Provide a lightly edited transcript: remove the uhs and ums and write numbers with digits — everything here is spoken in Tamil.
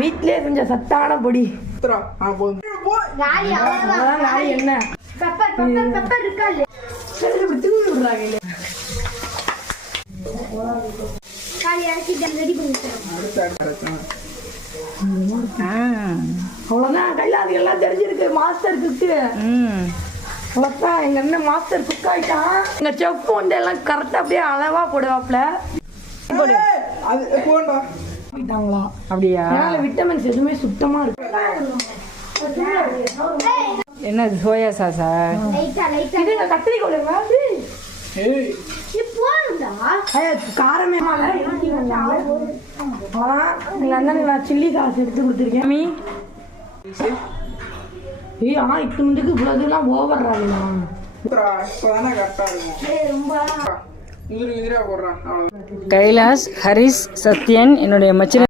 வீட்லயே செஞ்ச சத்தான பொடி. என்ன அவ்வளவுதான். கையில அது எல்லாம் தெரிஞ்சிருக்கு. மாஸ்டர் குக்கு அவ்வளவுதான். எங்க அண்ணன் மாஸ்டர் குக் ஆயிட்டான். எங்க செஃப் வந்து எல்லாம் கரெக்டா அப்படியே அளவா போடுவாப்ல. அப்படியா? விட்டமின்ஸ் எதுவுமே சுத்தமா இருக்கு. என்ன சோயா சாஸா? கத்திரிக்கோள் காரமே எங்க அண்ணன் நான் சில்லி சாஸ் எடுத்து கொடுத்துருக்கேன். இட்டு முந்துக்கு இவ்வளவுலாம் ஓவர் கைலாஷ், ஹரிஷ், சத்யன் என்னுடைய மச்சின